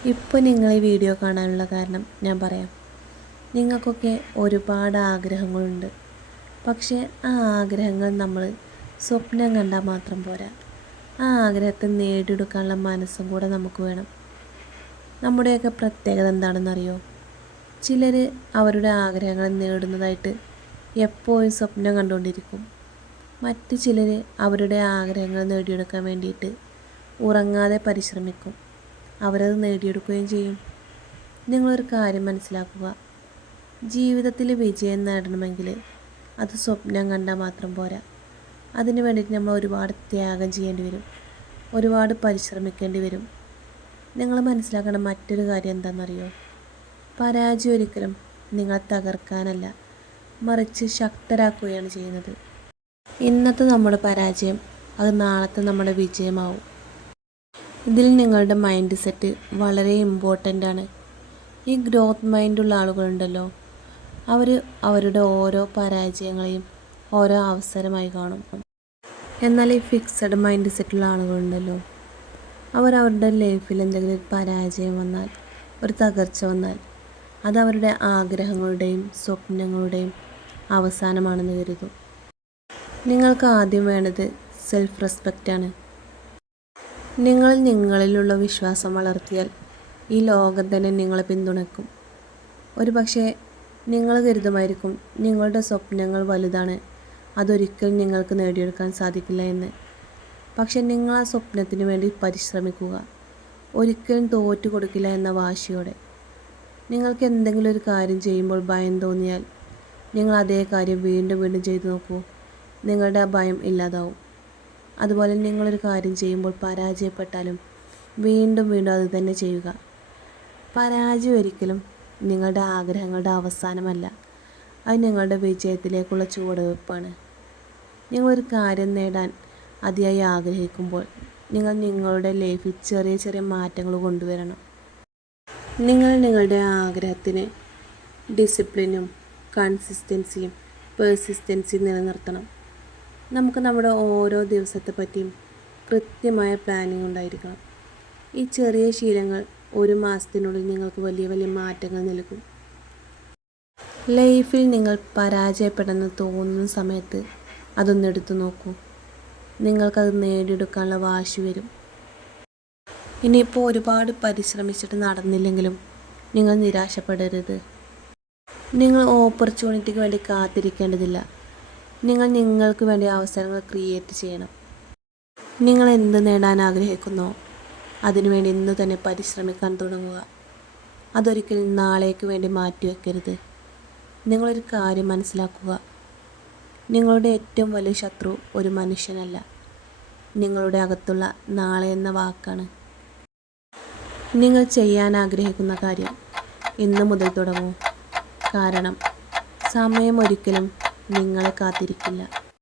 ഇപ്പോൾ നിങ്ങൾ ഈ വീഡിയോ കാണാനുള്ള കാരണം ഞാൻ പറയാം. നിങ്ങൾക്കൊക്കെ ഒരുപാട് ആഗ്രഹങ്ങളുണ്ട്. പക്ഷേ ആ ആഗ്രഹങ്ങൾ നമ്മൾ സ്വപ്നം കണ്ടാൽ മാത്രം പോരാ. ആ ആഗ്രഹത്തെ നേടിയെടുക്കാനുള്ള മനസ്സും കൂടെ നമുക്ക് വേണം. നമ്മുടെയൊക്കെ പ്രത്യേകത എന്താണെന്നറിയോ? ചിലർ അവരുടെ ആഗ്രഹങ്ങൾ നേടുന്നതായിട്ട് എപ്പോഴും സ്വപ്നം കണ്ടുകൊണ്ടിരിക്കും. മറ്റ് ചിലർ അവരുടെ ആഗ്രഹങ്ങൾ നേടിയെടുക്കാൻ വേണ്ടിയിട്ട് ഉറങ്ങാതെ പരിശ്രമിക്കും. അവരത് നേടിയെടുക്കുകയും ചെയ്യും. നിങ്ങളൊരു കാര്യം മനസ്സിലാക്കുക. ജീവിതത്തിൽ വിജയം നേടണമെങ്കിൽ അത് സ്വപ്നം കണ്ടാൽ മാത്രം പോരാ. അതിന് വേണ്ടിയിട്ട് നമ്മൾ ഒരുപാട് ത്യാഗം ചെയ്യേണ്ടി വരും, ഒരുപാട് പരിശ്രമിക്കേണ്ടി വരും. നിങ്ങൾ മനസ്സിലാക്കേണ്ട മറ്റൊരു കാര്യം എന്താണെന്നറിയോ? പരാജയം ഒരിക്കലും നിങ്ങളെ തകർക്കാനല്ല, മറിച്ച് ശക്തരാക്കുകയാണ് ചെയ്യുന്നത്. ഇന്നത്തെ നമ്മുടെ പരാജയം അത് നാളത്തെ നമ്മുടെ വിജയമാവും. ഇതിൽ നിങ്ങളുടെ മൈൻഡ് സെറ്റ് വളരെ ഇമ്പോർട്ടൻ്റ് ആണ്. ഈ ഗ്രോത്ത് മൈൻഡുള്ള ആളുകളുണ്ടല്ലോ, അവർ അവരുടെ ഓരോ പരാജയങ്ങളെയും ഓരോ അവസരമായി കാണും. എന്നാൽ ഈ ഫിക്സഡ് മൈൻഡ് സെറ്റുള്ള ആളുകളുണ്ടല്ലോ, അവരുടെ ലൈഫിൽ എന്തെങ്കിലും ഒരു പരാജയം വന്നാൽ, ഒരു തകർച്ച വന്നാൽ, അത് അവരുടെ ആഗ്രഹങ്ങളുടെയും സ്വപ്നങ്ങളുടെയും അവസാനമാണെന്ന് കരുതും. നിങ്ങൾക്ക് ആദ്യം വേണ്ടത് സെൽഫ് റെസ്പെക്റ്റാണ്. നിങ്ങൾ നിങ്ങളിലുള്ള വിശ്വാസം വളർത്തിയാൽ ഈ ലോകം തന്നെ നിങ്ങളെ പിന്തുണയ്ക്കും. ഒരു പക്ഷേ നിങ്ങൾ കരുതുമായിരിക്കും നിങ്ങളുടെ സ്വപ്നങ്ങൾ വലുതാണ്, അതൊരിക്കലും നിങ്ങൾക്ക് നേടിയെടുക്കാൻ സാധിക്കില്ല എന്ന്. പക്ഷെ നിങ്ങൾ ആ സ്വപ്നത്തിന് വേണ്ടി പരിശ്രമിക്കുക, ഒരിക്കലും തോറ്റു കൊടുക്കില്ല എന്ന വാശിയോടെ. നിങ്ങൾക്ക് എന്തെങ്കിലും ഒരു കാര്യം ചെയ്യുമ്പോൾ ഭയം തോന്നിയാൽ നിങ്ങൾ അതേ കാര്യം വീണ്ടും വീണ്ടും ചെയ്തു നോക്കൂ. നിങ്ങളുടെ ആ ഭയം ഇല്ലാതാവും. അതുപോലെ നിങ്ങളൊരു കാര്യം ചെയ്യുമ്പോൾ പരാജയപ്പെട്ടാലും വീണ്ടും വീണ്ടും അത് തന്നെ ചെയ്യുക. പരാജയം ഒരിക്കലും നിങ്ങളുടെ ആഗ്രഹങ്ങളുടെ അവസാനമല്ല, അത് നിങ്ങളുടെ വിജയത്തിലേക്കുള്ള ചുവടുവെപ്പാണ്. നിങ്ങളൊരു കാര്യം നേടാൻ അതിയായി ആഗ്രഹിക്കുമ്പോൾ നിങ്ങൾ നിങ്ങളുടെ ലൈഫിൽ ചെറിയ ചെറിയ മാറ്റങ്ങൾ കൊണ്ടുവരണം. നിങ്ങൾ നിങ്ങളുടെ ആഗ്രഹത്തിന് ഡിസിപ്ലിനും കൺസിസ്റ്റൻസിയും പെർസിസ്റ്റൻസിയും നിലനിർത്തണം. നമുക്ക് നമ്മുടെ ഓരോ ദിവസത്തെ പറ്റിയും കൃത്യമായ പ്ലാനിങ് ഉണ്ടായിരിക്കണം. ഈ ചെറിയ ശീലങ്ങൾ ഒരു മാസത്തിനുള്ളിൽ നിങ്ങൾക്ക് വലിയ വലിയ മാറ്റങ്ങൾ നൽകും. ലൈഫിൽ നിങ്ങൾ പരാജയപ്പെടുമെന്ന് തോന്നുന്ന സമയത്ത് അതൊന്നെടുത്തു നോക്കൂ. നിങ്ങൾക്കത് നേടിയെടുക്കാനുള്ള വാശി വരും. ഇനിയിപ്പോൾ ഒരുപാട് പരിശ്രമിച്ചിട്ട് നടന്നില്ലെങ്കിലും നിങ്ങൾ നിരാശപ്പെടരുത്. നിങ്ങൾ ഓപ്പർച്യൂണിറ്റിക്ക് വേണ്ടി കാത്തിരിക്കേണ്ടതില്ല. നിങ്ങൾ നിങ്ങൾക്ക് വേണ്ടി അവസരങ്ങൾ ക്രിയേറ്റ് ചെയ്യണം. നിങ്ങൾ എന്ത് നേടാൻ ആഗ്രഹിക്കുന്നോ അതിനുവേണ്ടി ഇന്ന് തന്നെ പരിശ്രമിക്കാൻ തുടങ്ങുക. അതൊരിക്കലും നാളേക്ക് വേണ്ടി മാറ്റിവെക്കരുത്. നിങ്ങളൊരു കാര്യം മനസ്സിലാക്കുക. നിങ്ങളുടെ ഏറ്റവും വലിയ ശത്രു ഒരു മനുഷ്യനല്ല, നിങ്ങളുടെ അകത്തുള്ള നാളെ എന്ന വാക്കാണ്. നിങ്ങൾ ചെയ്യാൻ ആഗ്രഹിക്കുന്ന കാര്യം ഇന്ന് മുതൽ തുടങ്ങൂ. കാരണം സമയം ഒരിക്കലും നിങ്ങളെ കാത്തിരിക്കില്ല.